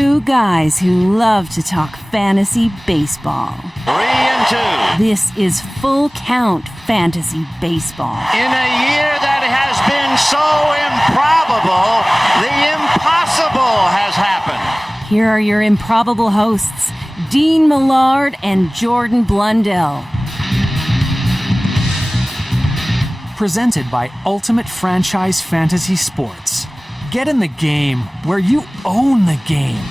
Two guys who love to talk fantasy baseball. 3-2. This is Full Count Fantasy Baseball. In a year that has been so improbable, the impossible has happened. Here are your improbable hosts, Dean Millard and Jordan Blundell. Presented by Ultimate Franchise Fantasy Sports. Get in the game where you own the game.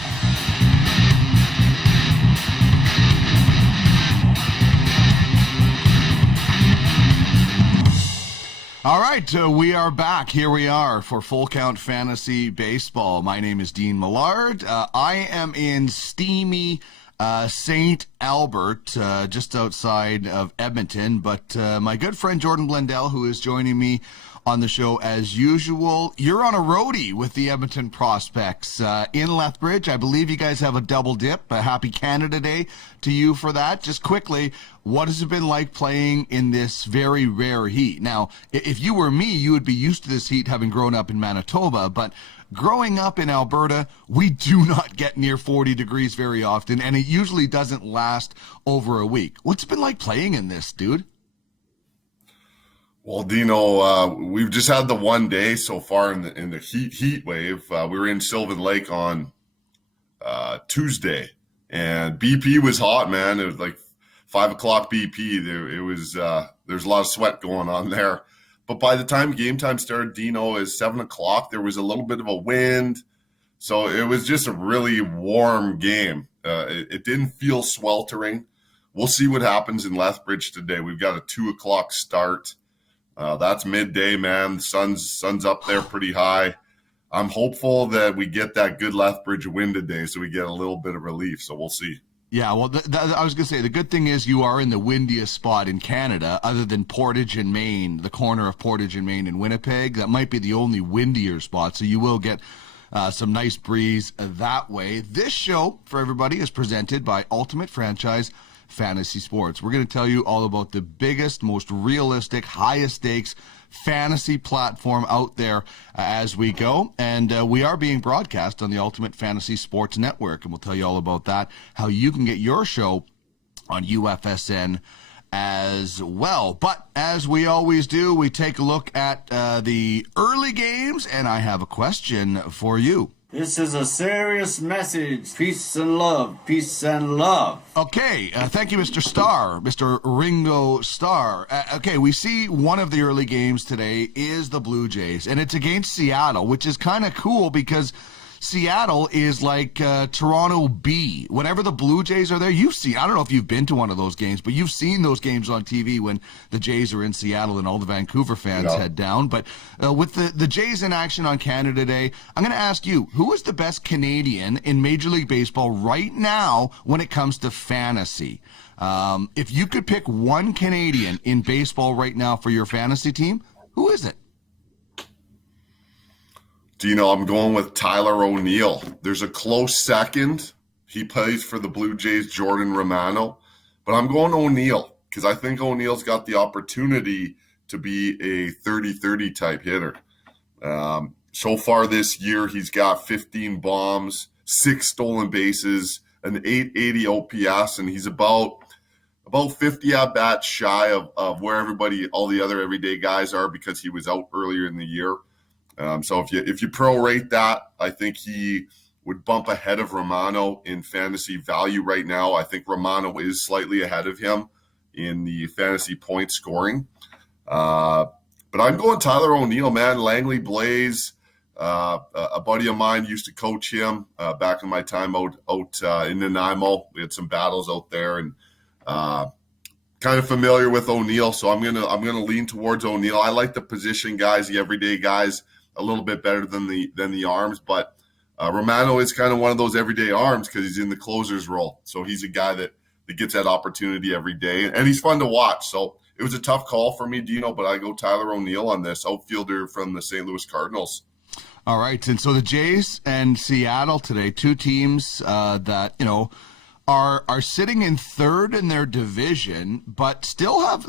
All right, we are back. Here we are for Full Count Fantasy Baseball. My name is Dean Millard. I am in steamy St. Albert, just outside of Edmonton. But my good friend Jordan Blundell, who is joining me on the show as usual, you're on a roadie with the Edmonton Prospects in Lethbridge. I believe you guys have a double dip. A happy Canada Day to you for that. Just quickly, what has it been like playing in this very rare heat? Now, if you were me, you would be used to this heat having grown up in Manitoba, but growing up in Alberta, we do not get near 40 degrees very often, and it usually doesn't last over a week. What's it been like playing in this, dude? Well, Dino, we've just had the one day so far in the heat wave. We were in Sylvan Lake on Tuesday, and BP was hot, man. It was like 5 o'clock BP. There's a lot of sweat going on there. But by the time game time started, Dino, is 7 o'clock. There was a little bit of a wind, so it was just a really warm game. It didn't feel sweltering. We'll see what happens in Lethbridge today. We've got a 2 o'clock start. That's midday, man. The sun's up there pretty high. I'm hopeful that we get that good Lethbridge wind today so we get a little bit of relief. So we'll see. Yeah, well, I was going to say, the good thing is you are in the windiest spot in Canada other than Portage and Maine, the corner of Portage and Maine and Winnipeg. That might be the only windier spot, so you will get some nice breeze that way. This show, for everybody, is presented by Ultimate Franchise Fantasy Sports. We're going to tell you all about the biggest, most realistic, highest stakes fantasy platform out there as we go. And we are being broadcast on the Ultimate Fantasy Sports Network. And we'll tell you all about that, how you can get your show on UFSN as well. But as we always do, we take a look at the early games. And I have a question for you. This is a serious message. Peace and love. Peace and love. Okay, thank you, Mr. Starr, Mr. Ringo Starr. Okay, we see one of the early games today is the Blue Jays, and it's against Seattle, which is kind of cool because Seattle is like Toronto B. Whenever the Blue Jays are there, you've seen, I don't know if you've been to one of those games, but you've seen those games on TV when the Jays are in Seattle and all the Vancouver fans head down. But with the Jays in action on Canada Day, I'm going to ask you, who is the best Canadian in Major League Baseball right now when it comes to fantasy? If you could pick one Canadian in baseball right now for your fantasy team, who is it? Dino, I'm going with Tyler O'Neill. There's a close second. He plays for the Blue Jays, Jordan Romano. But I'm going O'Neill because I think O'Neill's got the opportunity to be a 30-30 type hitter. So far this year, he's got 15 bombs, 6 stolen bases, an 880 OPS, and he's about 50 at-bats shy of where all the other everyday guys are because he was out earlier in the year. So if you prorate that, I think he would bump ahead of Romano in fantasy value right now. I think Romano is slightly ahead of him in the fantasy point scoring. But I'm going Tyler O'Neill, man. Langley Blaze, a buddy of mine used to coach him back in my time out in Nanaimo. We had some battles out there, and kind of familiar with O'Neill, so I'm gonna lean towards O'Neill. I like the position guys, the everyday guys, a little bit better than the arms, but Romano is kind of one of those everyday arms because he's in the closer's role. So he's a guy that gets that opportunity every day, and he's fun to watch. So it was a tough call for me, Dino, but I go Tyler O'Neill on this, outfielder from the St. Louis Cardinals. All right, and so the Jays and Seattle today, two teams that, are sitting in third in their division, but still have,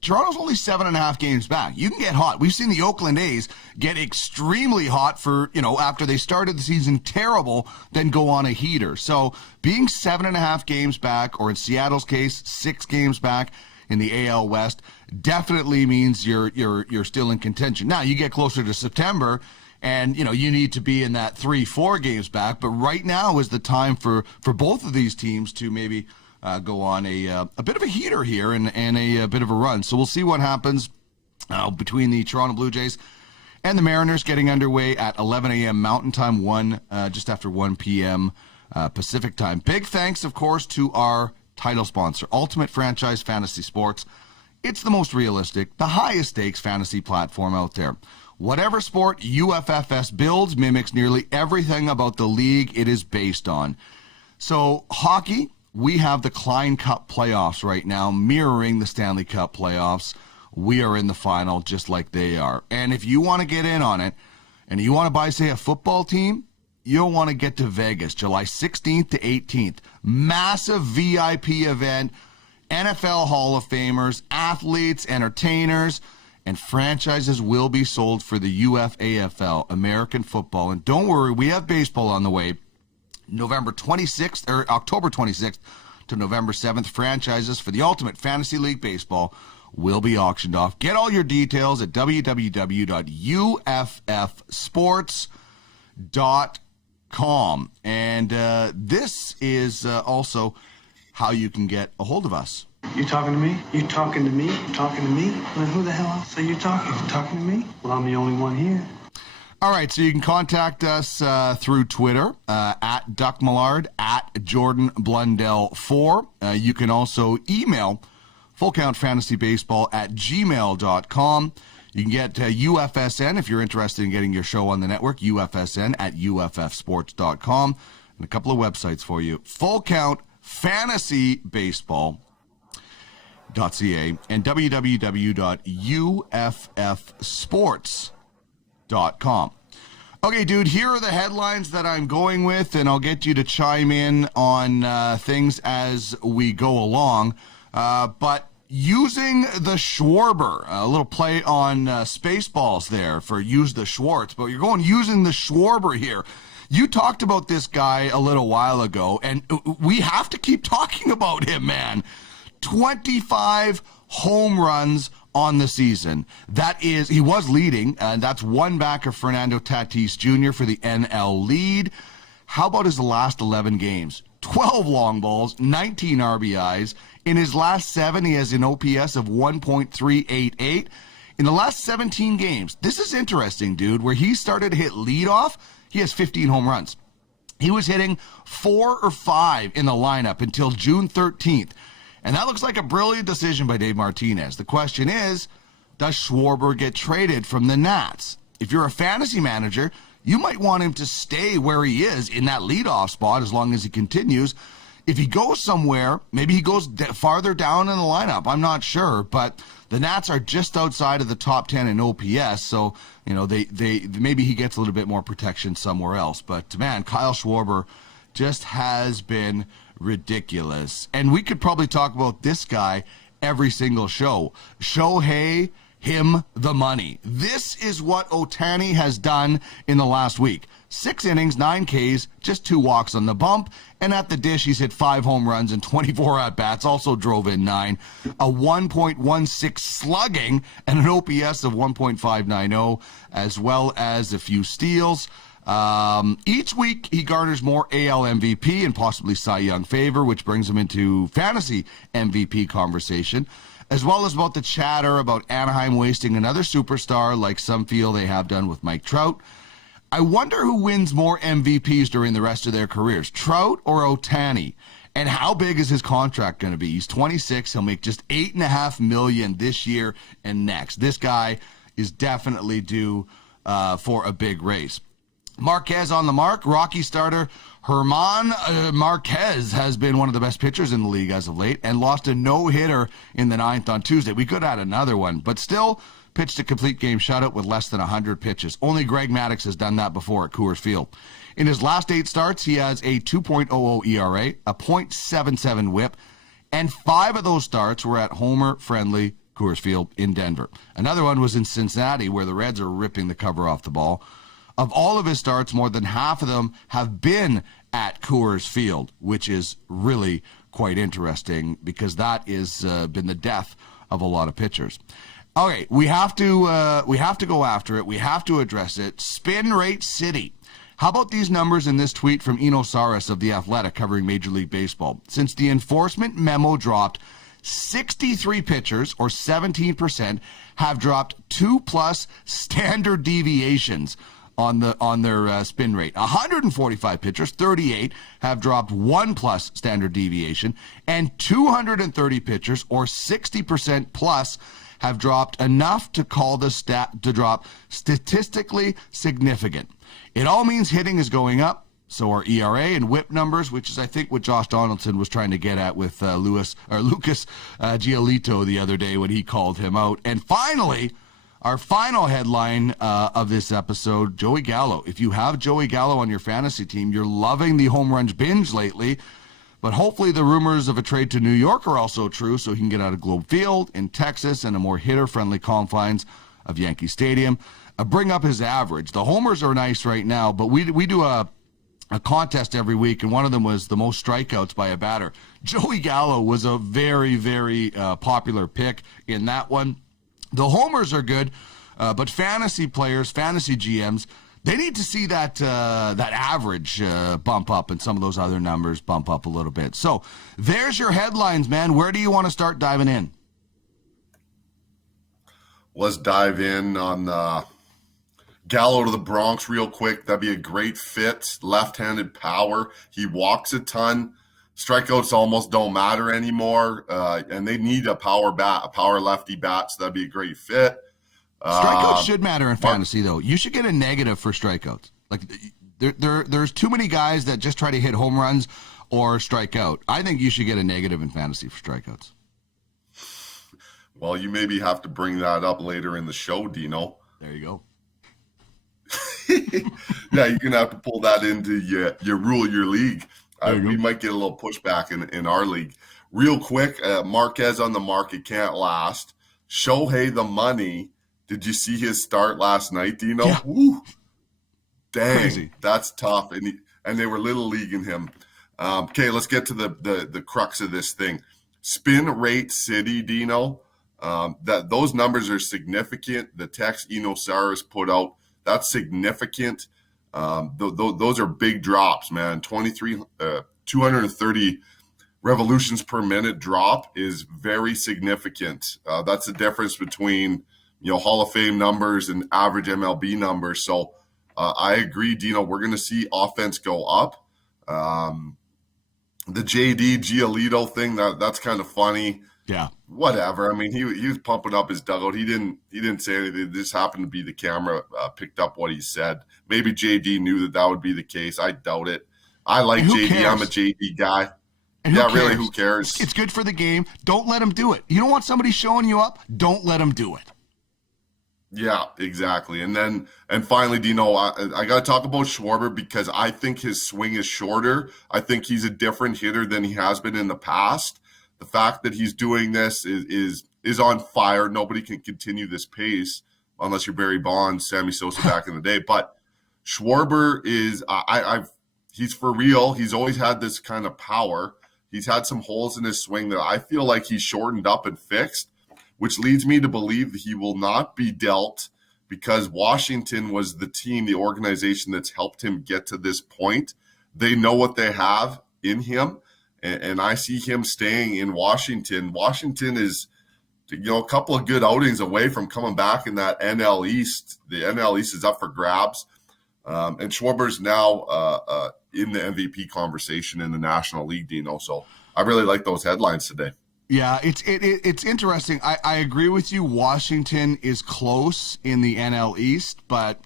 Toronto's only 7.5 games back. You can get hot. We've seen the Oakland A's get extremely hot for, after they started the season terrible, then go on a heater. So being 7.5 games back, or in Seattle's case, 6 games back in the AL West, definitely means you're still in contention. Now, you get closer to September, and, you need to be in that 3-4 games back. But right now is the time for both of these teams to maybe go on a bit of a heater here and a bit of a run. So we'll see what happens between the Toronto Blue Jays and the Mariners, getting underway at 11 a.m. Mountain Time, just after 1 p.m. Pacific Time. Big thanks, of course, to our title sponsor, Ultimate Franchise Fantasy Sports. It's the most realistic, the highest stakes fantasy platform out there. Whatever sport UFFS builds mimics nearly everything about the league it is based on. So hockey, we have the Klein Cup playoffs right now, mirroring the Stanley Cup playoffs. We are in the final just like they are. And if you want to get in on it, and you want to buy, say, a football team, you'll want to get to Vegas, July 16th to 18th. Massive VIP event, NFL Hall of Famers, athletes, entertainers, and franchises will be sold for the UFAHL, American football. And don't worry, we have baseball on the way. October 26th to November 7th, franchises for the Ultimate Fantasy League Baseball will be auctioned off. Get all your details at www.uffsports.com. And this is also how you can get a hold of us. You talking to me? You talking to me? You talking to me? Then who the hell else are you talking? You talking to me? Well, I'm the only one here. All right, so you can contact us through Twitter, at Duck Millard, at Jordan Blundell 4. You can also email fullcountfantasybaseball@gmail.com. You can get UFSN if you're interested in getting your show on the network, UFSN at UFFsports.com. And a couple of websites for you, fullcountfantasybaseball.ca and www.uffsports.com. Okay, dude, here are the headlines that I'm going with, and I'll get you to chime in on things as we go along. But using the Schwarber, a little play on Spaceballs there for use the Schwartz, but you're going using the Schwarber here. You talked about this guy a little while ago, and we have to keep talking about him, man. 25 home runs on the season. He was leading, and that's one back of Fernando Tatis Jr. for the NL lead. How about his last 11 games? 12 long balls, 19 RBIs. In his last 7, he has an OPS of 1.388. In the last 17 games, this is interesting, dude, where he started to hit leadoff, he has 15 home runs. He was hitting 4 or 5 in the lineup until June 13th. And that looks like a brilliant decision by Dave Martinez. The question is, does Schwarber get traded from the Nats? If you're a fantasy manager, you might want him to stay where he is in that leadoff spot as long as he continues. If he goes somewhere, maybe he goes farther down in the lineup. I'm not sure, but the Nats are just outside of the top 10 in OPS, so they maybe he gets a little bit more protection somewhere else. But man, Kyle Schwarber just has been ridiculous. And we could probably talk about this guy every single show. Shohei, him the money. This is what Ohtani has done in the last week. 6 innings, 9 Ks, just 2 walks on the bump, and at the dish he's hit 5 home runs and 24 at-bats, also drove in 9, a 1.16 slugging, and an OPS of 1.590, as well as a few steals. Each week he garners more AL MVP and possibly Cy Young favor, which brings him into fantasy MVP conversation, as well as about the chatter about Anaheim wasting another superstar like some feel they have done with Mike Trout. I wonder who wins more MVPs during the rest of their careers, Trout or Ohtani? And how big is his contract going to be? He's 26. He'll make just $8.5 million this year and next. This guy is definitely due for a big race. Marquez on the mark. Rocky starter Herman Marquez has been one of the best pitchers in the league as of late and lost a no-hitter in the 9th on Tuesday. We could have had another one, but still pitched a complete game shutout with less than 100 pitches. Only Greg Maddux has done that before at Coors Field. In his last 8 starts, he has a 2.00 ERA, a .77 whip, and 5 of those starts were at homer-friendly Coors Field in Denver. Another one was in Cincinnati, where the Reds are ripping the cover off the ball. Of all of his starts, more than half of them have been at Coors Field, which is really quite interesting because that is been the death of a lot of pitchers. Okay, we have to go after it. We have to address it. Spin rate city. How about these numbers in this tweet from Eno Saris of The Athletic covering Major League Baseball? Since the enforcement memo dropped, 63 pitchers, or 17%, have dropped 2+ standard deviations on their spin rate. 145 pitchers, 38, have dropped 1+ standard deviation, and 230 pitchers, or 60% plus, have dropped enough to call the stat to drop statistically significant. It all means hitting is going up. So are ERA and WHIP numbers, which is, I think, what Josh Donaldson was trying to get at with Lucas Giolito the other day when he called him out. And finally, our final headline of this episode, Joey Gallo. If you have Joey Gallo on your fantasy team, you're loving the home runs binge lately. But hopefully the rumors of a trade to New York are also true, so he can get out of Globe Field in Texas and a more hitter-friendly confines of Yankee Stadium. Bring up his average. The homers are nice right now, but we do a contest every week, and one of them was the most strikeouts by a batter. Joey Gallo was a very, very popular pick in that one. The homers are good, but fantasy players, fantasy GMs, they need to see that average bump up and some of those other numbers bump up a little bit. So there's your headlines, man. Where do you want to start diving in? Let's dive in on Gallo to the Bronx real quick. That'd be a great fit. Left-handed power. He walks a ton. Strikeouts almost don't matter anymore, and they need a power bat, a power lefty bat, so that'd be a great fit. Strikeouts should matter in fantasy, though. You should get a negative for strikeouts. Like there's too many guys that just try to hit home runs or strike out. I think you should get a negative in fantasy for strikeouts. Well, you maybe have to bring that up later in the show, Dino. There you go. Yeah, you're going to have to pull that into your rule your league. We might get a little pushback in our league. Real quick, Marquez on the market can't last. Shohei the money. Did you see his start last night, Dino? Yeah. Woo. Dang, Crazy. That's tough. And they were little leaguing him. Okay, let's get to the crux of this thing. Spin rate city, Dino. That those numbers are significant. The text Eno Saris put out, that's significant. Those are big drops, man. 230 revolutions per minute drop is very significant. That's the difference between Hall of Fame numbers and average MLB numbers. So I agree, Dino. We're going to see offense go up. The JD Giolito thing, that's kind of funny. Yeah. Whatever. I mean, he was pumping up his dugout. He didn't say anything. It just happened to be the camera picked up what he said. Maybe JD knew that would be the case. I doubt it. I like JD. Cares? I'm a JD guy. And really, who cares? It's good for the game. Don't let him do it. You don't want somebody showing you up? Don't let him do it. Yeah, exactly. And finally, Dino, I got to talk about Schwarber because I think his swing is shorter. I think he's a different hitter than he has been in the past. The fact that he's doing this is on fire. Nobody can continue this pace unless you're Barry Bonds, Sammy Sosa back in the day. But Schwarber is he's for real. He's always had this kind of power. He's had some holes in his swing that I feel like he's shortened up and fixed, which leads me to believe that he will not be dealt because Washington was the team, the organization that's helped him get to this point. They know what they have in him. And I see him staying in Washington. Washington is, a couple of good outings away from coming back in that NL East. The NL East is up for grabs. And Schwarber's now in the MVP conversation in the National League, Dino. So I really like those headlines today. Yeah, it's interesting. I agree with you. Washington is close in the NL East, but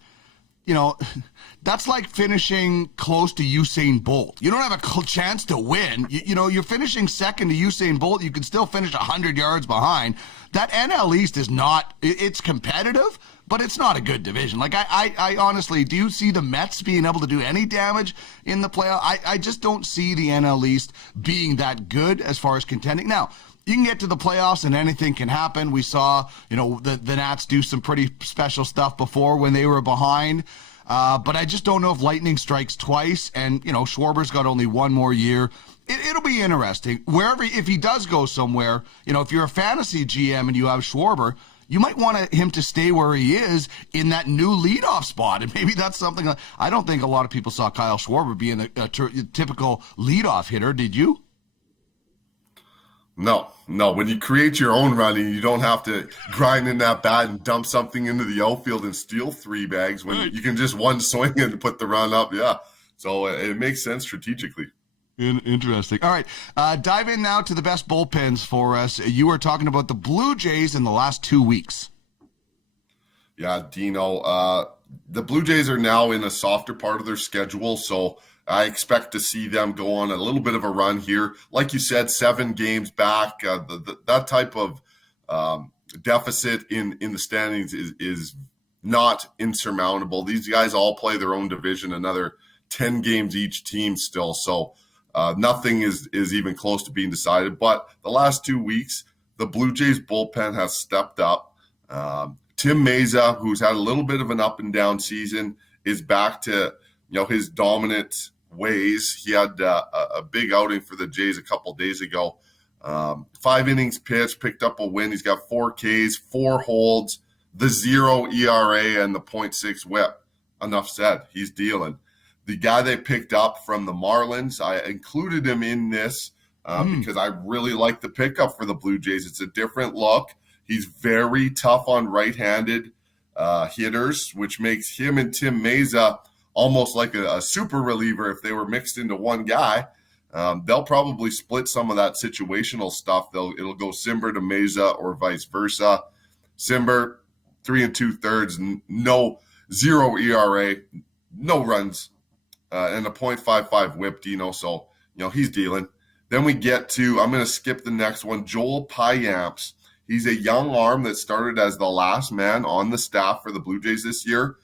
that's like finishing close to Usain Bolt. You don't have a chance to win. You're finishing second to Usain Bolt. You can still finish 100 yards behind. That NL East is not, it's competitive, but it's not a good division. Like, I honestly, do you see the Mets being able to do any damage in the playoff? I just don't see the NL East being that good as far as contending. Now, you can get to the playoffs and anything can happen. We saw, the Nats do some pretty special stuff before when they were behind. But I just don't know if lightning strikes twice, and, Schwarber's got only one more year. It'll be interesting. If he does go somewhere, if you're a fantasy GM and you have Schwarber, you might want him to stay where he is in that new leadoff spot. And maybe that's something I don't think a lot of people saw Kyle Schwarber being a typical leadoff hitter. Did you? No. When you create your own running, you don't have to grind in that bat and dump something into the outfield and steal 3 bags when you can just one swing and put the run up. Yeah. So it makes sense strategically. Interesting. All right. Dive in now to the best bullpens for us. You were talking about the Blue Jays in the last 2 weeks. Yeah, Dino. The Blue Jays are now in a softer part of their schedule, so I expect to see them go on a little bit of a run here. Like you said, 7 games back. That type of deficit in the standings is not insurmountable. These guys all play their own division, another 10 games each team still. So nothing is even close to being decided. But the last 2 weeks, the Blue Jays bullpen has stepped up. Tim Meza, who's had a little bit of an up and down season, is back to his dominant ways. He had a big outing for the Jays a couple days ago. 5 innings pitched, picked up a win. He's got 4 Ks, 4 holds, the 0 ERA, and the .6 whip. Enough said. He's dealing. The guy they picked up from the Marlins, I included him in this because I really like the pickup for the Blue Jays. It's a different look. He's very tough on right-handed hitters, which makes him and Tim Meza almost like a super reliever if they were mixed into one guy. They'll probably split some of that situational stuff. It'll go Simber to Meza or vice versa. Simber, 3 2/3, 0 ERA, no runs, and a .55 whip, So, he's dealing. Then we get to, I'm going to skip the next one, Joel Payamps. He's a young arm that started as the last man on the staff for the Blue Jays this year.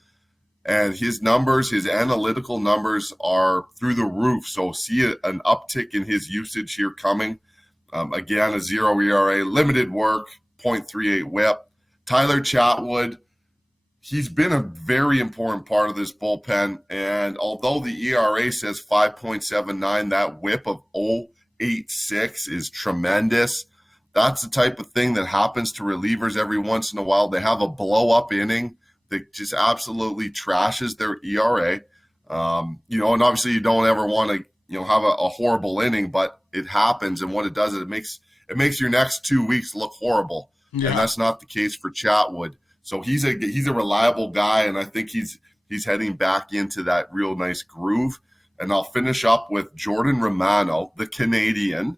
And his numbers, his analytical numbers are through the roof. So see an uptick in his usage here coming. Again, a 0 ERA, limited work, .38 whip. Tyler Chatwood, he's been a very important part of this bullpen. And although the ERA says 5.79, that whip of 0.86 is tremendous. That's the type of thing that happens to relievers every once in a while. They have a blow-up inning that just absolutely trashes their ERA. And obviously you don't ever want to, have a horrible inning, but it happens. And what it does is it makes your next 2 weeks look horrible. Yeah. And that's not the case for Chatwood. So he's a reliable guy, and I think he's heading back into that real nice groove. And I'll finish up with Jordan Romano, the Canadian.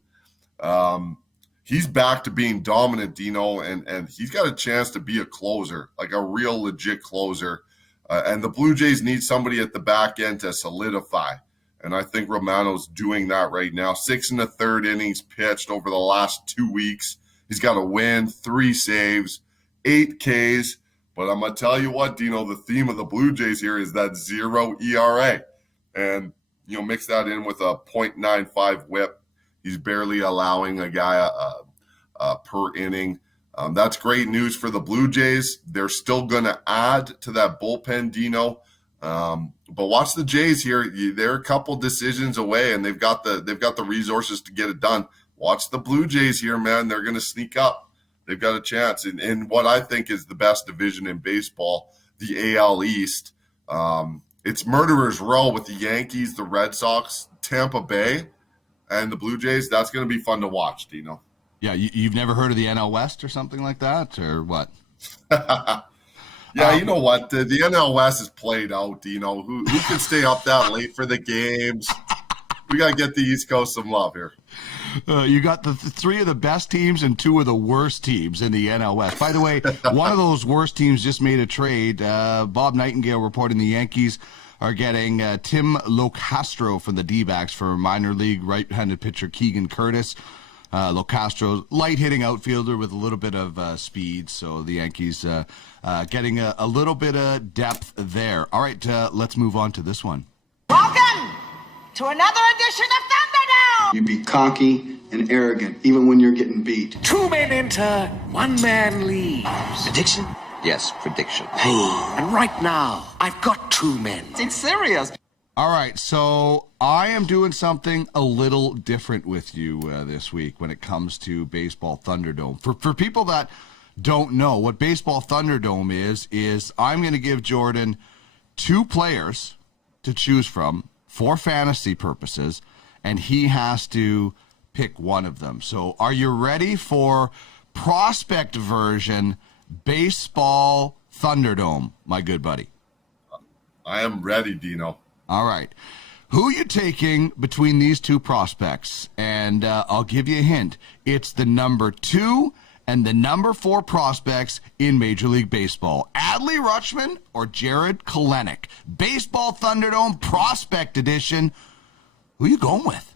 He's back to being dominant, Dino, and he's got a chance to be a closer, like a real legit closer. And the Blue Jays need somebody at the back end to solidify. And I think Romano's doing that right now. 6 1/3 innings pitched over the last 2 weeks. He's got a win, 3 saves, 8 Ks. But I'm going to tell you what, Dino, the theme of the Blue Jays here is that 0 ERA. And, mix that in with a .95 whip. He's barely allowing a guy per inning. That's great news for the Blue Jays. They're still going to add to that bullpen, Dino. But watch the Jays here. They're a couple decisions away, and they've got the resources to get it done. Watch the Blue Jays here, man. They're going to sneak up. They've got a chance in what I think is the best division in baseball, the AL East. It's Murderer's Row with the Yankees, the Red Sox, Tampa Bay, and the Blue Jays. That's going to be fun to watch, Dino. Yeah, you've never heard of the NL West or something like that, or what? Yeah, you know what? The NL West is played out, Dino. Who can stay up that late for the games? We got to get the East Coast some love here. You got the 3 of the best teams and 2 of the worst teams in the NL West. By the way, one of those worst teams just made a trade. Bob Nightingale reporting the Yankees are getting Tim Locastro from the D-backs for minor league right-handed pitcher Keegan Curtis. Locastro, light hitting outfielder with a little bit of speed. So the Yankees getting a little bit of depth there. All right, let's move on to this one. Welcome to another edition of Thunderdome! You be cocky and arrogant, even when you're getting beat. 2 men enter, 1 man leaves. Prediction? Yes, prediction. And right now, I've got 2 men. It's serious. All right, so I am doing something a little different with you this week when it comes to Baseball Thunderdome. For people that don't know what Baseball Thunderdome is I'm going to give Jordan 2 players to choose from for fantasy purposes, and he has to pick one of them. So are you ready for prospect version Baseball Thunderdome, my good buddy? I am ready, Dino. All right. Who are you taking between these 2 prospects? And I'll give you a hint. It's the number 2 and the number 4 prospects in Major League Baseball. Adley Rutschman or Jared Kelenic. Baseball Thunderdome Prospect Edition. Who are you going with?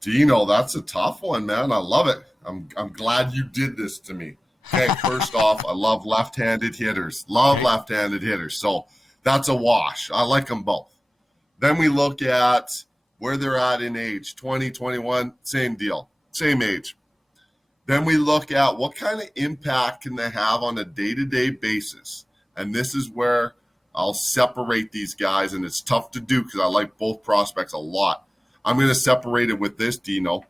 Dino, that's a tough one, man. I love it. I'm glad you did this to me. Okay, first off, I love left-handed hitters. Left-handed hitters. So that's a wash. I like them both. Then we look at where they're at in age, 20, 21, same deal, same age. Then we look at what kind of impact can they have on a day-to-day basis. And this is where I'll separate these guys, and it's tough to do because I like both prospects a lot. I'm going to separate it with this, Dino.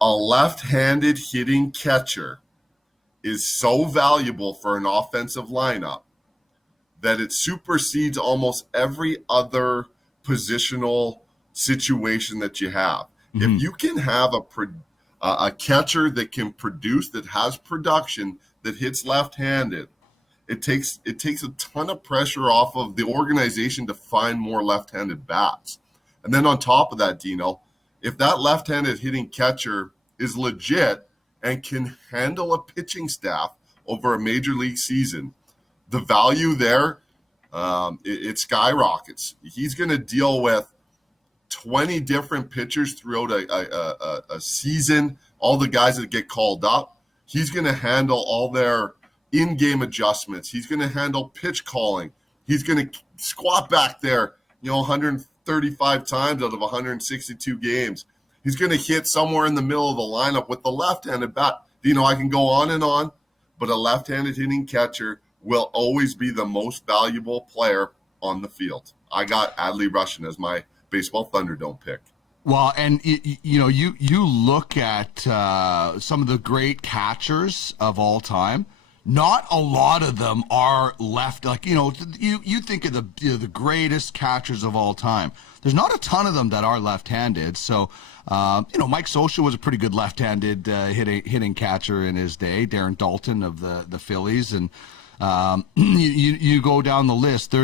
A left-handed hitting catcher is so valuable for an offensive lineup that it supersedes almost every other positional situation that you have. Mm-hmm. If you can have a catcher that can produce, that has production, that hits left-handed, it takes a ton of pressure off of the organization to find more left-handed bats. And then on top of that, Dino, if that left-handed hitting catcher is legit and can handle a pitching staff over a major league season, the value there, it skyrockets. He's going to deal with 20 different pitchers throughout a season, all the guys that get called up. He's going to handle all their in-game adjustments. He's going to handle pitch calling. He's going to squat back there, 135 times out of 162 games. He's going to hit somewhere in the middle of the lineup with the left-handed bat. I can go on and on, but a left-handed hitting catcher will always be the most valuable player on the field. I got Adley Rutschman as my Baseball Thunderdome pick. Well, and you look at some of the great catchers of all time. Not a lot of them are left. You think of the greatest catchers of all time. There's not a ton of them that are left-handed. So, Mike Scioscia was a pretty good left-handed hitting catcher in his day. Darren Daulton of the Phillies, and you go down the list.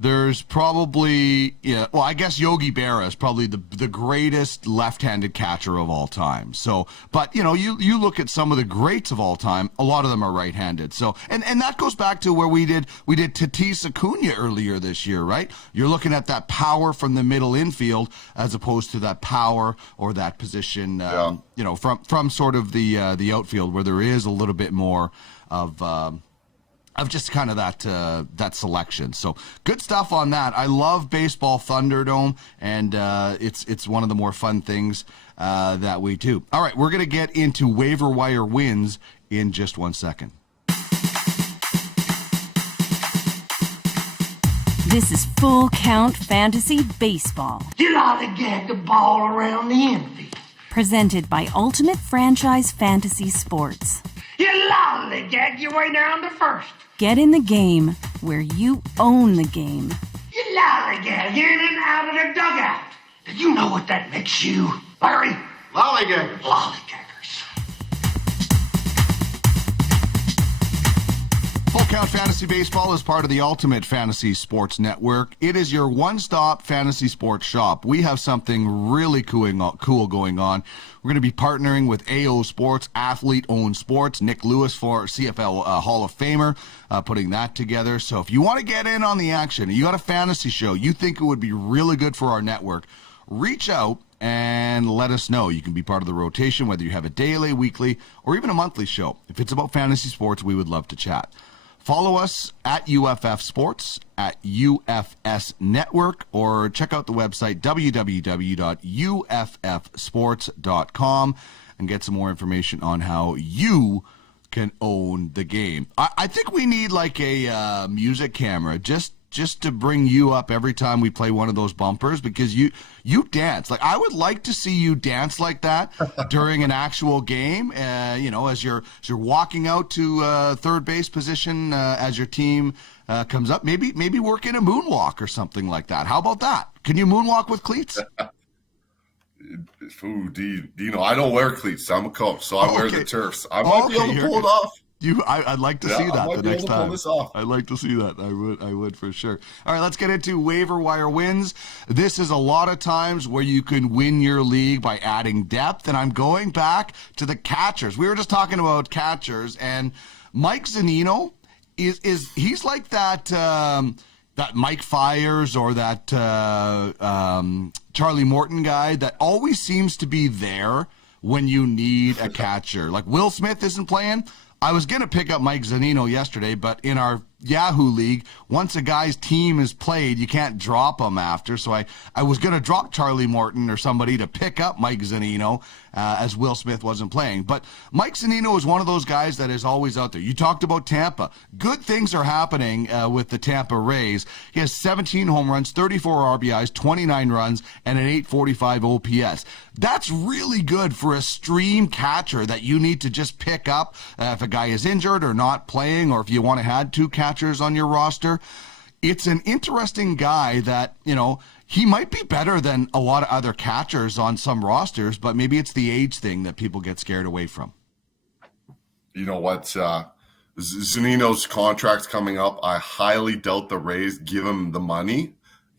There's probably, I guess Yogi Berra is probably the greatest left-handed catcher of all time. So, but you look at some of the greats of all time, a lot of them are right-handed. So, and that goes back to where we did Tatis Acuna earlier this year, right? You're looking at that power from the middle infield as opposed to that power or that position, from sort of the outfield where there is a little bit more of just kind of that selection. So good stuff on that. I love Baseball Thunderdome, and it's one of the more fun things that we do. All right, we're going to get into waiver wire wins in just 1 second. This is Full Count Fantasy Baseball. You lollygag the ball around the infield. Presented by Ultimate Franchise Fantasy Sports. You lollygag your way down to first. Get in the game where you own the game. You lollygag in and out of the dugout. Do you know what that makes you, Larry? Lollygaggers. Lollygaggers. Full Count Fantasy Baseball is part of the Ultimate Fantasy Sports Network. It is your one-stop fantasy sports shop. We have something really cool going on. We're going to be partnering with AO Sports, athlete-owned sports. Nick Lewis, for CFL Hall of Famer, putting that together. So if you want to get in on the action, you got a fantasy show, you think it would be really good for our network, reach out and let us know. You can be part of the rotation, whether you have a daily, weekly, or even a monthly show. If it's about fantasy sports, we would love to chat. Follow us at UFF Sports, at UFS Network, or check out the website www.uffsports.com and get some more information on how you can own the game. I think we need like a music camera just to bring you up every time we play one of those bumpers, because you dance. Like, I would like to see you dance like that during an actual game, as you're walking out to third base position as your team comes up. Maybe work in a moonwalk or something like that. How about that? Can you moonwalk with cleats? Ooh, Dino, I don't wear cleats. I'm a coach, so I wear the turfs. I might be able to pull it off. I'd like to see that the next time. I'd like to see that. I would for sure. All right, let's get into waiver wire wins. This is a lot of times where you can win your league by adding depth, and I'm going back to the catchers. We were just talking about catchers, and Mike Zunino he's like that that Mike Fiers or that Charlie Morton guy that always seems to be there when you need a catcher. Like, Will Smith isn't playing. I was going to pick up Mike Zunino yesterday, but in our Yahoo League, once a guy's team is played, you can't drop him after. So I was going to drop Charlie Morton or somebody to pick up Mike Zunino as Will Smith wasn't playing. But Mike Zunino is one of those guys that is always out there. You talked about Tampa. Good things are happening with the Tampa Rays. He has 17 home runs, 34 RBIs, 29 runs, and an 845 OPS. That's really good for a stream catcher that you need to just pick up if a guy is injured or not playing, or if you want to add two catchers on your roster. It's an interesting guy that, he might be better than a lot of other catchers on some rosters, but maybe it's the age thing that people get scared away from. You know what? Zunino's contract's coming up. I highly doubt the Rays give him the money,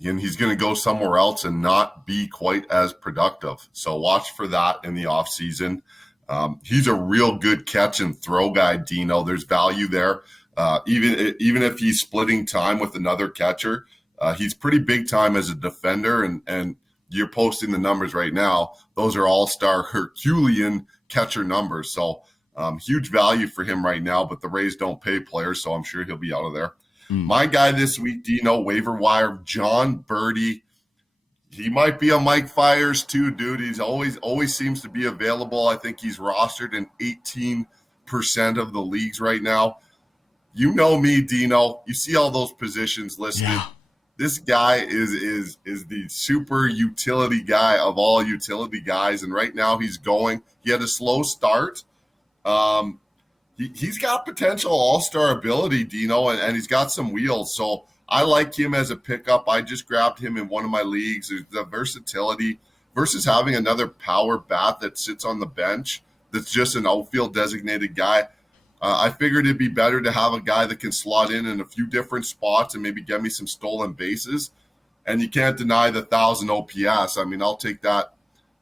and he's going to go somewhere else and not be quite as productive. So watch for that in the offseason. He's a real good catch and throw guy, Dino. There's value there. Even if he's splitting time with another catcher, he's pretty big time as a defender, and you're posting the numbers right now. Those are all-star Herculean catcher numbers. So huge value for him right now, but the Rays don't pay players, so I'm sure he'll be out of there. My guy this week, Dino, waiver wire, John Birdie. He might be a Mike Fiers too, dude. He's always seems to be available. I think he's rostered in 18% of the leagues right now. You know me, Dino. You see all those positions listed. Yeah. This guy is the super utility guy of all utility guys, and right now he's going. He had a slow start. He's got potential all-star ability, Dino, and he's got some wheels. So I like him as a pickup. I just grabbed him in one of my leagues. There's the versatility versus having another power bat that sits on the bench that's just an outfield designated guy. I figured it'd be better to have a guy that can slot in a few different spots and maybe get me some stolen bases. And you can't deny the 1,000 OPS. I mean, I'll take that.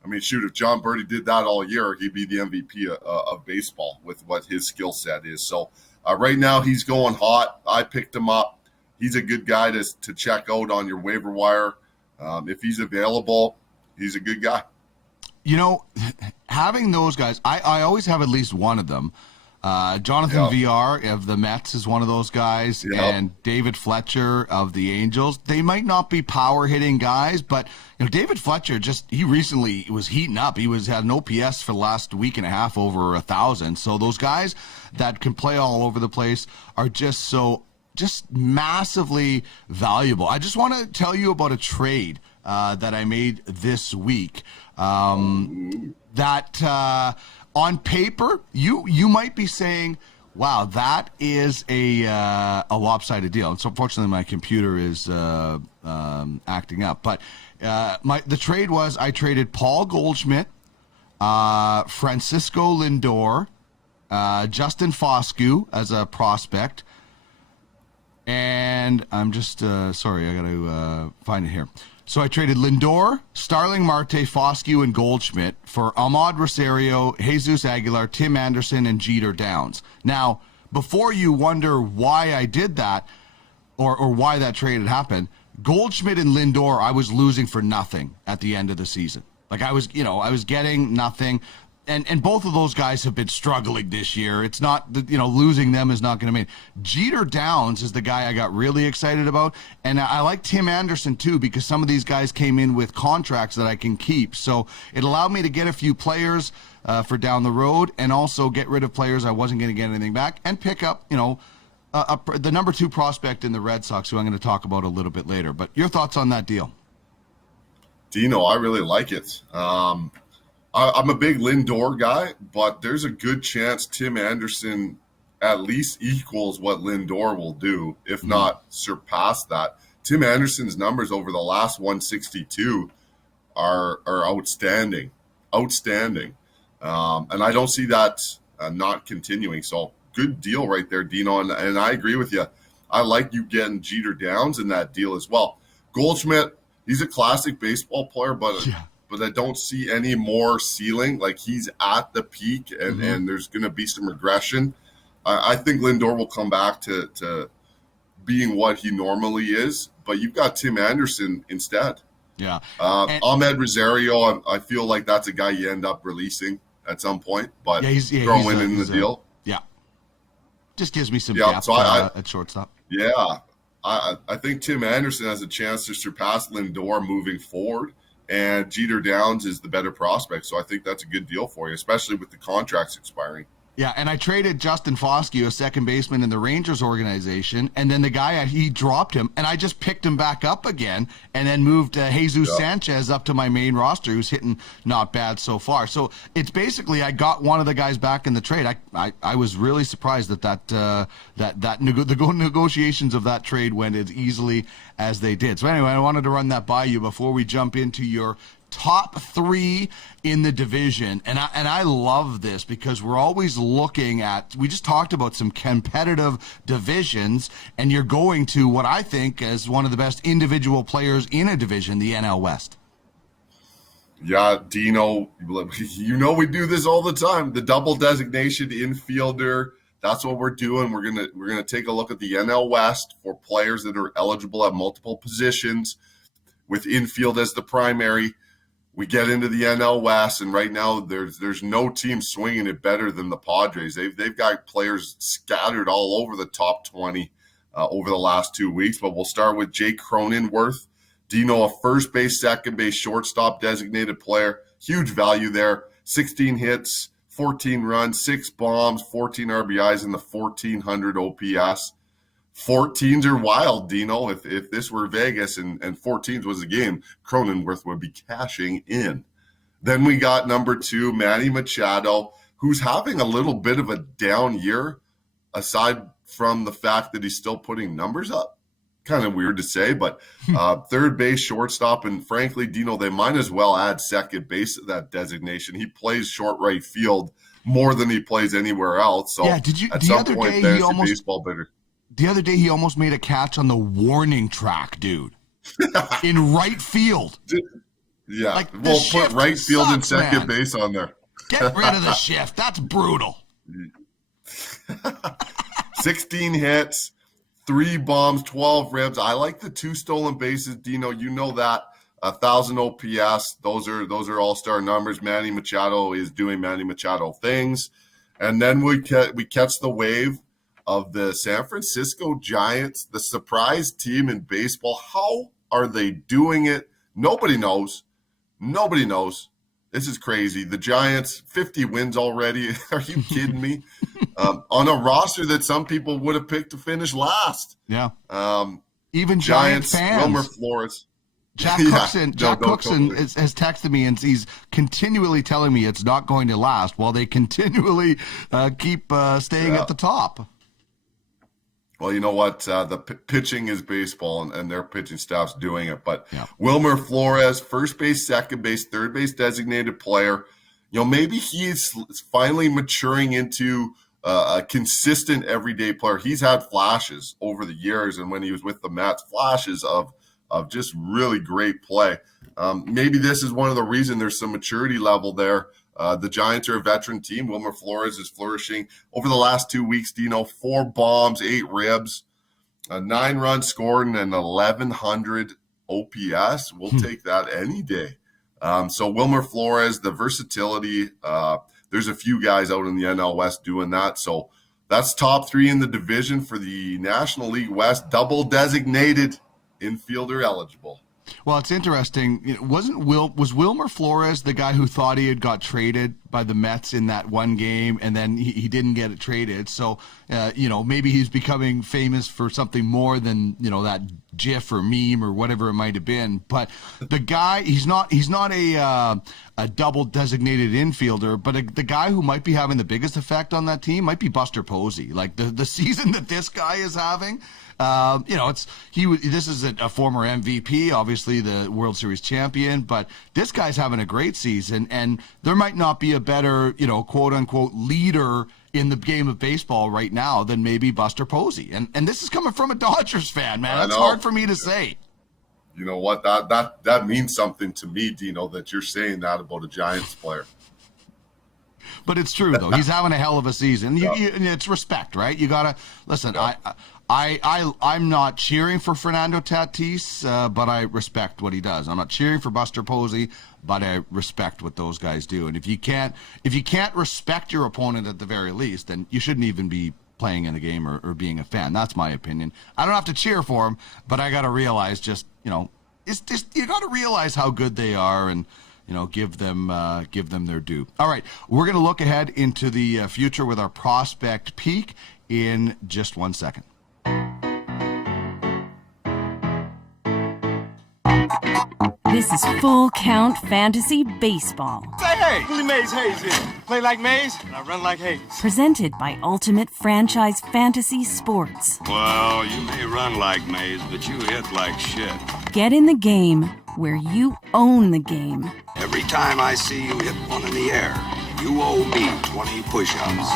I mean, shoot, if John Birdie did that all year, he'd be the MVP of baseball with what his skill set is. So right now he's going hot. I picked him up. He's a good guy to check out on your waiver wire. If he's available, he's a good guy. Having those guys, I always have at least one of them. Jonathan VR of the Mets is one of those guys, and David Fletcher of the Angels. They might not be power hitting guys, but David Fletcher he recently was heating up. He had an OPS for the last week and a half over 1,000. So those guys that can play all over the place are just massively valuable. I just want to tell you about a trade that I made this week. On paper, you might be saying, wow, that is a lopsided deal. And so unfortunately, my computer is acting up. But the trade was I traded Paul Goldschmidt, Francisco Lindor, Justin Foscue as a prospect. And I'm just, sorry, I got to find it here. So I traded Lindor, Starling Marte, Foscue, and Goldschmidt for Ahmad Rosario, Jesus Aguilar, Tim Anderson, and Jeter Downs. Now, before you wonder why I did that or why that trade had happened, Goldschmidt and Lindor I was losing for nothing at the end of the season. Like I was getting nothing. And both of those guys have been struggling this year. It's not, losing them is not going to mean. Jeter Downs is the guy I got really excited about. And I like Tim Anderson, too, because some of these guys came in with contracts that I can keep. So it allowed me to get a few players for down the road and also get rid of players I wasn't going to get anything back and pick up, the number 2 prospect in the Red Sox, who I'm going to talk about a little bit later. But your thoughts on that deal? Dino, I really like it. I'm a big Lindor guy, but there's a good chance Tim Anderson at least equals what Lindor will do, if not surpass that. Tim Anderson's numbers over the last 162 are outstanding. And I don't see that not continuing. So good deal right there, Dino. And I agree with you. I like you getting Jeter Downs in that deal as well. Goldschmidt, he's a classic baseball player, but I don't see any more ceiling. Like he's at the peak, and there's going to be some regression. I think Lindor will come back to being what he normally is, but you've got Tim Anderson instead. Yeah. Ahmed Rosario, I feel like that's a guy you end up releasing at some point, but throwing in the deal. Yeah. Just gives me some depth at shortstop. Yeah. I think Tim Anderson has a chance to surpass Lindor moving forward. And Jeter Downs is the better prospect. So I think that's a good deal for you, especially with the contracts expiring. Yeah, and I traded Justin Foscue, a second baseman in the Rangers organization, and then the guy, he dropped him, and I just picked him back up again and then moved Jesus Sanchez up to my main roster, who's hitting not bad so far. So it's basically I got one of the guys back in the trade. I was really surprised the negotiations of that trade went as easily as they did. So anyway, I wanted to run that by you before we jump into your top 3 in the division. And I love this because we're always looking at, we just talked about some competitive divisions, and you're going to what I think is one of the best individual players in a division, the NL West. Yeah, Dino, we do this all the time. The double designation infielder, that's what we're doing. We're gonna take a look at the NL West for players that are eligible at multiple positions with infield as the primary. We get into the NL West, and right now there's no team swinging it better than the Padres. They've got players scattered all over the top 20 over the last 2 weeks. But we'll start with Jake Cronenworth. Dino, a first base, second base, shortstop designated player. Huge value there. 16 hits, 14 runs, 6 bombs, 14 RBIs in the 1,400 OPS. 14s are wild, Dino. If this were Vegas and 14s was a game, Cronenworth would be cashing in. Then we got number 2, Manny Machado, who's having a little bit of a down year, aside from the fact that he's still putting numbers up. Kind of weird to say, but third base, shortstop, and frankly, Dino, they might as well add second base to that designation. He plays short right field more than he plays anywhere else. So at some point, fantasy baseball better. The other day, he almost made a catch on the warning track, dude, in right field. Yeah, like, we'll put right field and second man. Base on there. Get rid of the shift. That's brutal. 16 hits, 3 bombs, 12 ribs. I like the 2 stolen bases, Dino. You know that. 1,000 OPS. Those are all-star numbers. Manny Machado is doing Manny Machado things. And then we catch the wave of the San Francisco Giants, the surprise team in baseball. How are they doing it? Nobody knows. This is crazy. The Giants, 50 wins already. Are you kidding me? On a roster that some people would have picked to finish last. Yeah. Even Giants fans. Wilmer Flores. Jack Cookson has texted me, and he's continually telling me it's not going to last while they continually keep staying at the top. Well, you know what? The pitching is baseball, and their pitching staff's doing it. But Wilmer Flores, first base, second base, third base designated player. Maybe he's finally maturing into a consistent everyday player. He's had flashes over the years, and when he was with the Mets, flashes of just really great play. Maybe this is one of the reasons there's some maturity level there. The Giants are a veteran team. Wilmer Flores is flourishing. Over the last 2 weeks, Dino, 4 bombs, 8 ribs, 9 runs scored, and an 1,100 OPS. We'll take that any day. So Wilmer Flores, the versatility, there's a few guys out in the NL West doing that. So that's top 3 in the division for the National League West, double designated infielder eligible. Well, it's interesting. Was Wilmer Flores the guy who thought he had got traded by the Mets in that one game, and then he didn't get it traded? So, maybe he's becoming famous for something more than that GIF or meme or whatever it might have been. But the guy, he's not a double designated infielder, but the guy who might be having the biggest effect on that team might be Buster Posey. Like the season that this guy is having. This is a former MVP, obviously the World Series champion, but this guy's having a great season, and there might not be a better, quote unquote leader in the game of baseball right now than maybe Buster Posey. And this is coming from a Dodgers fan, man. It's hard for me to say. You know what? That means something to me, Dino, that you're saying that about a Giants player. But it's true, though. He's having a hell of a season. It's respect, right? You got to listen. Yeah. I'm not cheering for Fernando Tatis, but I respect what he does. I'm not cheering for Buster Posey, but I respect what those guys do. And if you can't respect your opponent at the very least, then you shouldn't even be playing in the game or being a fan. That's my opinion. I don't have to cheer for him, but I got to realize it's just you got to realize how good they are and give them their due. All right, we're going to look ahead into the future with our prospect peak in just 1 second. This is Full Count Fantasy Baseball. Say hey, Willie Mays Hayes here. Play like Mays, and I run like Hayes. Presented by Ultimate Franchise Fantasy Sports. Well, you may run like Mays, but you hit like shit. Get in the game where you own the game. Every time I see you hit one in the air, you owe me 20 push-ups.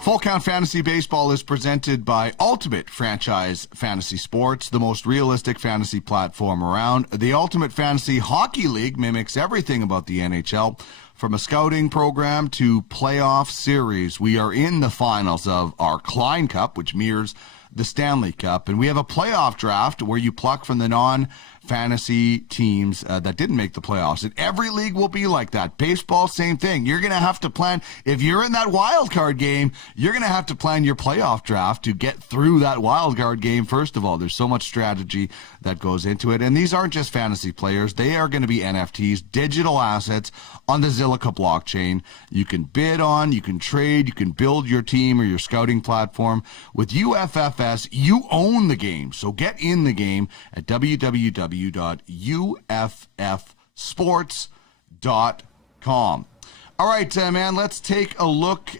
Full Count Fantasy Baseball is presented by Ultimate Franchise Fantasy Sports, the most realistic fantasy platform around. The Ultimate Fantasy Hockey League mimics everything about the NHL, from a scouting program to playoff series. We are in the finals of our Klein Cup, which mirrors the Stanley Cup, and we have a playoff draft where you pluck from the non-fantasy teams that didn't make the playoffs. And every league will be like that. Baseball, same thing. You're going to have to plan. If you're in that wild card game, you're going to have to plan your playoff draft to get through that wild card game. First of all, there's so much strategy that goes into it. And these aren't just fantasy players. They are going to be NFTs, digital assets on the Zilliqa blockchain. You can bid on, you can trade, you can build your team or your scouting platform. With UFFS, you own the game. So get in the game at www.uffsports.com. All right, man, let's take a look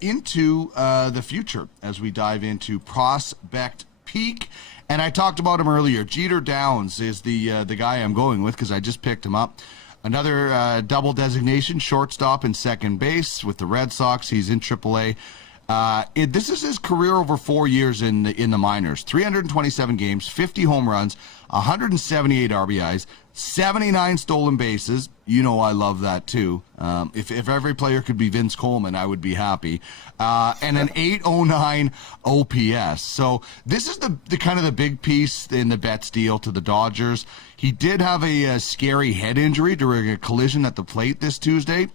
into the future as we dive into Prospect Peak. And I talked about him earlier. Jeter Downs is the guy I'm going with because I just picked him up. Another double designation, shortstop and second base with the Red Sox. He's in AAA. This is his career over 4 years in the minors. 327 games, 50 home runs, 178 RBIs, 79 stolen bases. You know I love that too. If every player could be Vince Coleman, I would be happy. And an 809 OPS. So this is the kind of the big piece in the Betts deal to the Dodgers. He did have a scary head injury during a collision at the plate this Tuesday.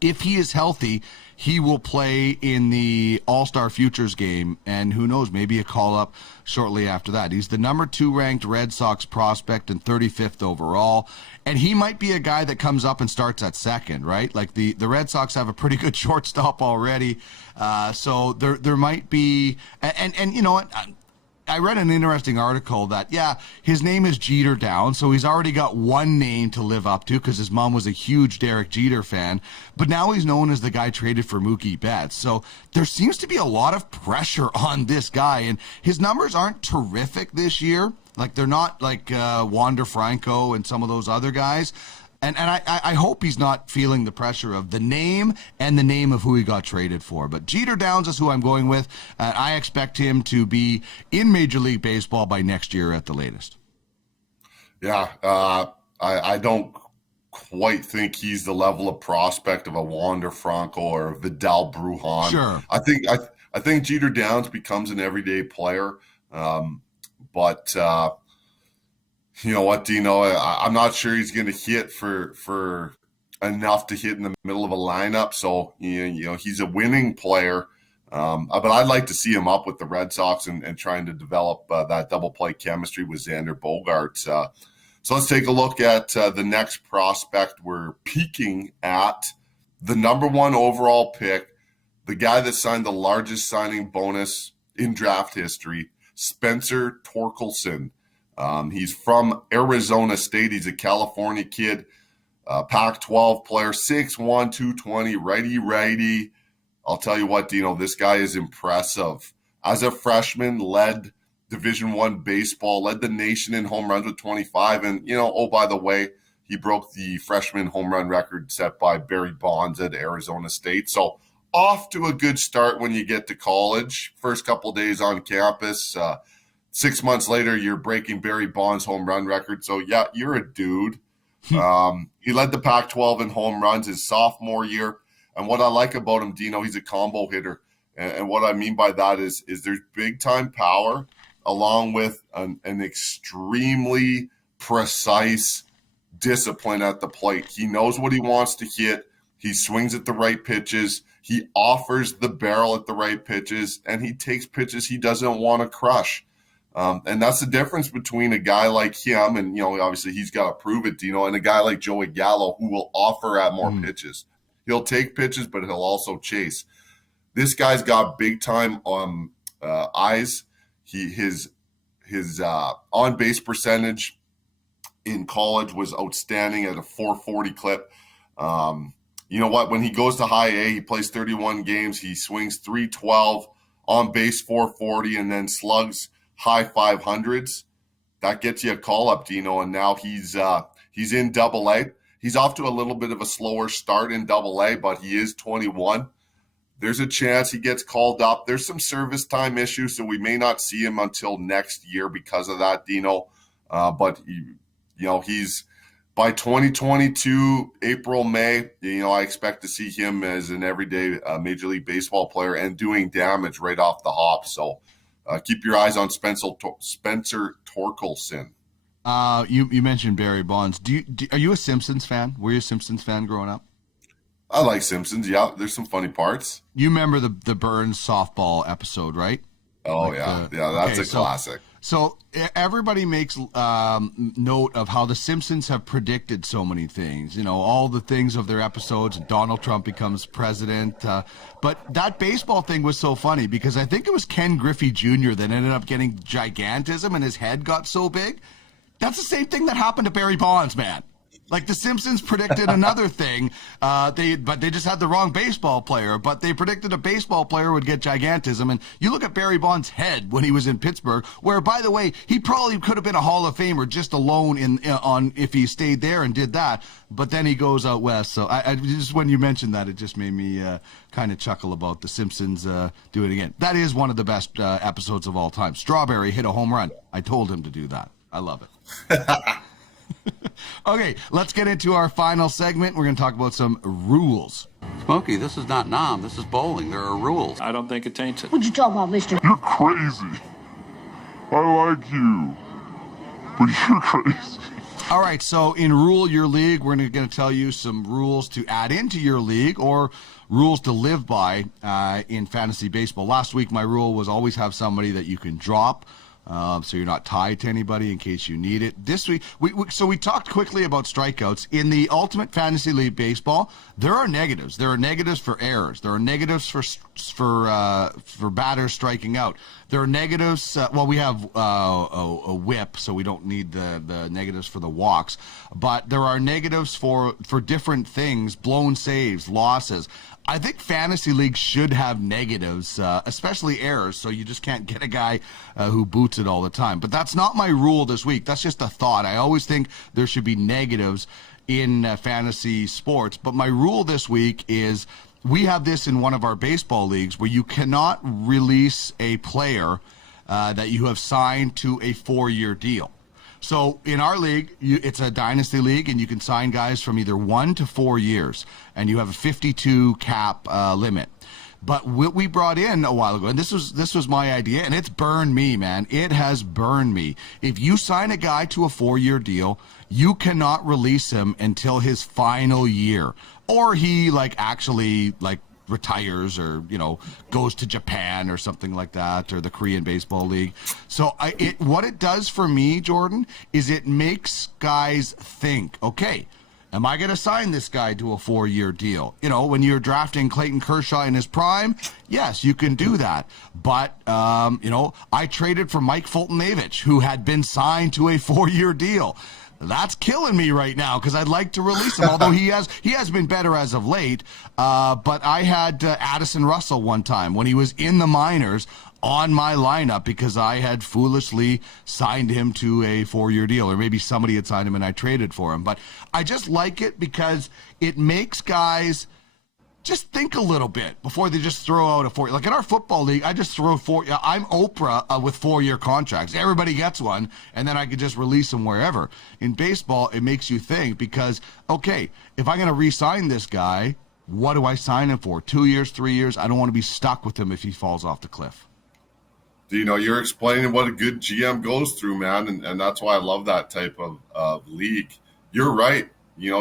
If he is healthy, he will play in the All-Star Futures game, and who knows, maybe a call-up shortly after that. He's the number 2 ranked Red Sox prospect and 35th overall, and he might be a guy that comes up and starts at second, right? Like the Red Sox have a pretty good shortstop already, so there might be, and you know what? I read an interesting article that, his name is Jeter Downs, so he's already got one name to live up to because his mom was a huge Derek Jeter fan, but now he's known as the guy traded for Mookie Betts. So there seems to be a lot of pressure on this guy, and his numbers aren't terrific this year. Like, they're not like Wander Franco and some of those other guys. And I hope he's not feeling the pressure of the name and the name of who he got traded for. But Jeter Downs is who I'm going with. I expect him to be in Major League Baseball by next year at the latest. Yeah, I don't quite think he's the level of prospect of a Wander Franco or a Vidal Brujan. Sure. I think Jeter Downs becomes an everyday player, but You know what, Dino? I'm not sure he's going to hit for enough to hit in the middle of a lineup. So, you know, he's a winning player. But I'd like to see him up with the Red Sox and trying to develop that double play chemistry with Xander Bogaerts. So let's take a look at the next prospect. We're peeking at the number 1 overall pick, the guy that signed the largest signing bonus in draft history, Spencer Torkelson. He's from Arizona State. He's a California kid, Pac-12 player, 6'1", 220, righty. I'll tell you what, Dino, this guy is impressive. As a freshman, led Division I baseball, led the nation in home runs with 25. And, you know, oh, by the way, he broke the freshman home run record set by Barry Bonds at Arizona State. So off to a good start when you get to college. First couple days on campus, 6 months later, you're breaking Barry Bonds' home run record. So, yeah, you're a dude. He led the Pac-12 in home runs his sophomore year. And what I like about him, Dino, he's a combo hitter. And what I mean by that is there's big-time power along with an extremely precise discipline at the plate. He knows what he wants to hit. He swings at the right pitches. He offers the barrel at the right pitches. And he takes pitches he doesn't want to crush. And that's the difference between a guy like him, and, you know, obviously he's got to prove it, Dino, and a guy like Joey Gallo who will offer at more pitches. He'll take pitches, but he'll also chase. This guy's got big time eyes. His on base percentage in college was outstanding at a 440 clip. You know what? When he goes to high A, he plays 31 games. He swings 312, on base 440, and then slugs high 500s. That gets you a call up, Dino. And now he's in Double A. He's off to a little bit of a slower start in Double A, but he is 21. There's a chance he gets called up. There's some service time issues, so we may not see him until next year because of that, Dino. But he's by 2022, April, May. I expect to see him as an everyday Major League Baseball player and doing damage right off the hop. So keep your eyes on Spencer Torkelson. You mentioned Barry Bonds. Are you a Simpsons fan? Were you a Simpsons fan growing up? I like Simpsons. Yeah, there's some funny parts. You remember the Burns softball episode, right? Oh, like that's a classic. So everybody makes note of how the Simpsons have predicted so many things. All the things of their episodes. Donald Trump becomes president. But that baseball thing was so funny because I think it was Ken Griffey Jr. that ended up getting gigantism and his head got so big. That's the same thing that happened to Barry Bonds, man. Like the Simpsons predicted another thing, but they just had the wrong baseball player. But they predicted a baseball player would get gigantism. And you look at Barry Bonds' head when he was in Pittsburgh, where, by the way, he probably could have been a Hall of Famer just alone on if he stayed there and did that. But then he goes out west. So I just when you mentioned that, it just made me kind of chuckle about the Simpsons doing it again. That is one of the best episodes of all time. Strawberry hit a home run. I told him to do that. I love it. Okay, let's get into our final segment. We're going to talk about some rules. Smokey, this is not Nam. This is bowling. There are rules. I don't think it taints it. What you talking about, mister? You're crazy. I like you, but you're crazy. All right, so in Rule Your League, we're going to tell you some rules to add into your league or rules to live by in fantasy baseball. Last week, my rule was always have somebody that you can drop. So you're not tied to anybody in case you need it. This week, we talked quickly about strikeouts. In the Ultimate Fantasy League Baseball, there are negatives. There are negatives for errors. There are negatives for batters striking out. There are negatives. We have a whip, so we don't need the negatives for the walks. But there are negatives for different things: blown saves, losses. I think fantasy leagues should have negatives, especially errors, so you just can't get a guy who boots it all the time. But that's not my rule this week. That's just a thought. I always think there should be negatives in fantasy sports. But my rule this week is we have this in one of our baseball leagues where you cannot release a player that you have signed to a 4-year deal. So in our league, it's a dynasty league, and you can sign guys from either 1 to 4 years, and you have a 52 cap limit. But what we brought in a while ago, and this was my idea, and it's burned me, man. It has burned me. If you sign a guy to a 4-year deal, you cannot release him until his final year, or he actually retires, or goes to Japan or something like that, or the Korean Baseball League. So what it does for me, Jordan, is it makes guys think, okay, am I going to sign this guy to a 4-year deal? When you're drafting Clayton Kershaw in his prime, yes, you can do that. But, I traded for Mike Fulton-Avich, who had been signed to a 4-year deal. That's killing me right now because I'd like to release him, although he has been better as of late. But I had Addison Russell one time when he was in the minors on my lineup because I had foolishly signed him to a 4-year deal, or maybe somebody had signed him and I traded for him. But I just like it because it makes guys just think a little bit before they just throw out a 4. Like in our football league, I just throw 4. I'm Oprah with 4-year contracts. Everybody gets one, and then I could just release them wherever. In baseball, it makes you think because, okay, if I'm going to re-sign this guy, what do I sign him for? 2 years, 3 years? I don't want to be stuck with him if he falls off the cliff. You're explaining what a good GM goes through, man, and that's why I love that type of league. You're right. You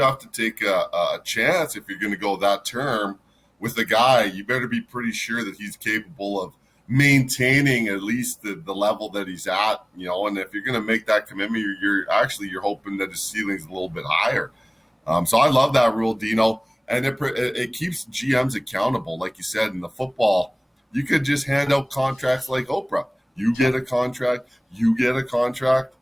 have to take a chance if you're going to go that term with a guy. You better be pretty sure that he's capable of maintaining at least the level that he's at. And if you're going to make that commitment, you're hoping that his ceiling's a little bit higher. So I love that rule, Dino, and it keeps GMs accountable. Like you said, in the football, you could just hand out contracts like Oprah. You get a contract, you get a contract.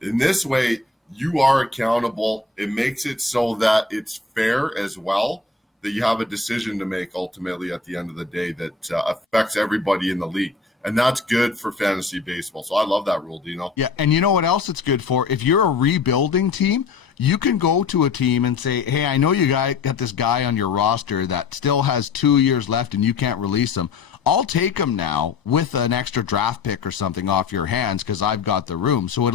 In this way, you are accountable. It makes it so that it's fair as well, that you have a decision to make ultimately at the end of the day that affects everybody in the league. And that's good for fantasy baseball. So I love that rule, Dino. Yeah, and you know what else it's good for? If you're a rebuilding team, you can go to a team and say, hey, I know you got this guy on your roster that still has 2 years left and you can't release him. I'll take him now with an extra draft pick or something off your hands because I've got the room. So it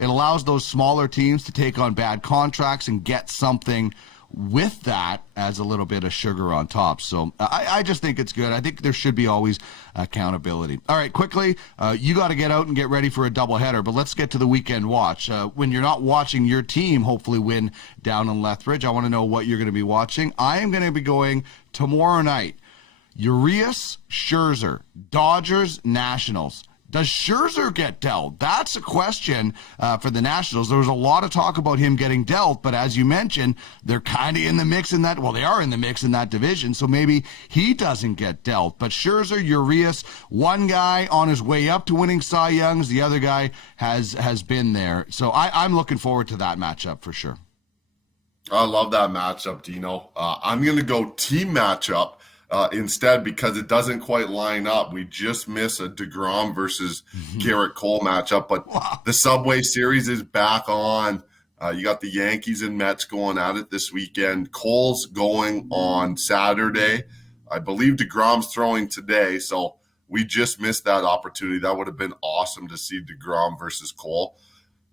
allows those smaller teams to take on bad contracts and get something with that as a little bit of sugar on top. So I just think it's good. I think there should be always accountability. All right, quickly, you got to get out and get ready for a doubleheader, but let's get to the weekend watch. When you're not watching your team hopefully win down in Lethbridge, I want to know what you're going to be watching. I am going to be going tomorrow night. Urias, Scherzer, Dodgers, Nationals. Does Scherzer get dealt? That's a question for the Nationals. There was a lot of talk about him getting dealt, but as you mentioned, they're kind of in the mix in that. Well, they are in the mix in that division, so maybe he doesn't get dealt. But Scherzer, Urias, one guy on his way up to winning Cy Youngs, the other guy has been there. So I'm looking forward to that matchup for sure. I love that matchup, Dino. I'm going to go team matchup. Instead, because it doesn't quite line up. We just miss a DeGrom versus Garrett Cole matchup, but the Subway Series is back on. You got the Yankees and Mets going at it this weekend. Cole's going on Saturday. I believe DeGrom's throwing today, so we just missed that opportunity. That would have been awesome to see DeGrom versus Cole.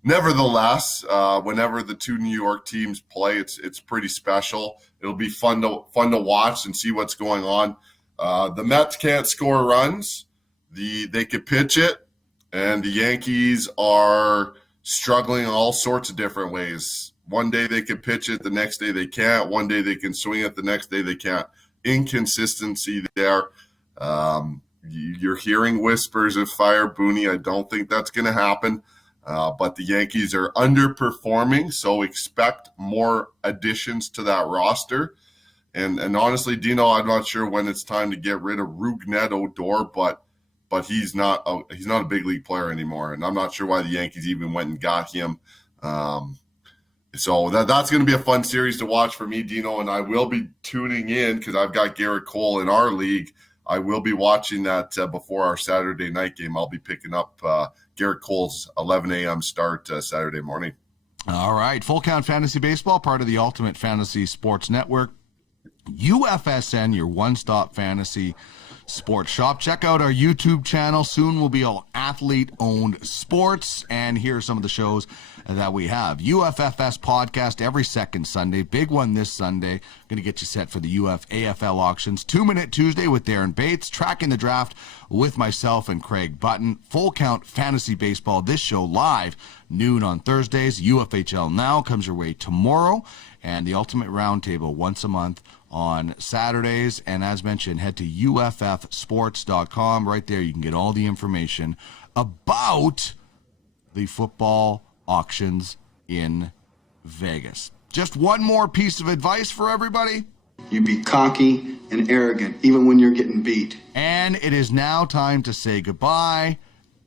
Nevertheless, whenever the two New York teams play, it's pretty special. It'll be fun to watch and see what's going on. The Mets can't score runs. They could pitch it, and the Yankees are struggling in all sorts of different ways. One day they can pitch it, the next day they can't. One day they can swing it, the next day they can't. Inconsistency there. You're hearing whispers of fire Booney. I don't think that's going to happen. But the Yankees are underperforming, so expect more additions to that roster. And honestly, Dino, I'm not sure when it's time to get rid of Rougned Odor, but he's not a big league player anymore, and I'm not sure why the Yankees even went and got him. So that's going to be a fun series to watch for me, Dino, and I will be tuning in because I've got Garrett Cole in our league. I will be watching that before our Saturday night game. I'll be picking up Garrett Cole's 11 a.m. start Saturday morning. All right. Full Count Fantasy Baseball, part of the Ultimate Fantasy Sports Network. UFSN, your one-stop fantasy Sports Shop. Check out our YouTube channel. Soon will be all athlete-owned sports. And here are some of the shows that we have. UFFS podcast every second Sunday. Big one this Sunday. Going to get you set for the UFAHL auctions. 2-Minute Tuesday with Darren Bates. Tracking the draft with myself and Craig Button. Full Count Fantasy Baseball. This show live noon on Thursdays. UFHL Now comes your way tomorrow. And the Ultimate Roundtable once a month on Saturdays. And as mentioned, head to UFFsports.com. Right there you can get all the information about the football auctions in Vegas. Just one more piece of advice for everybody. You be cocky and arrogant, even when you're getting beat. And it is now time to say goodbye.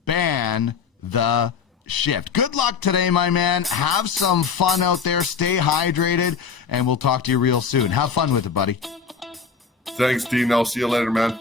Ban the shift. Good luck today, my man. Have some fun out there. Stay hydrated, and we'll talk to you real soon. Have fun with it, buddy. Thanks, Dean. I'll see you later, man.